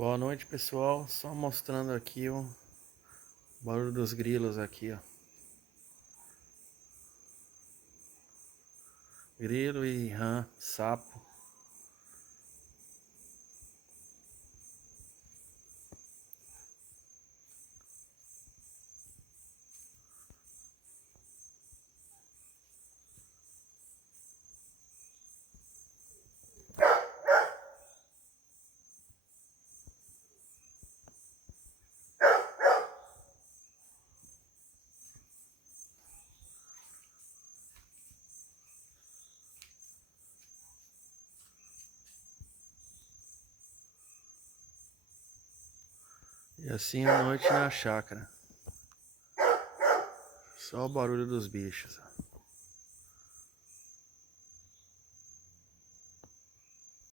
Boa noite, pessoal. Só mostrando aqui o barulho dos grilos aqui, ó. Grilo e rã, sapo. E assim a noite na chácara. Só o barulho dos bichos, ó.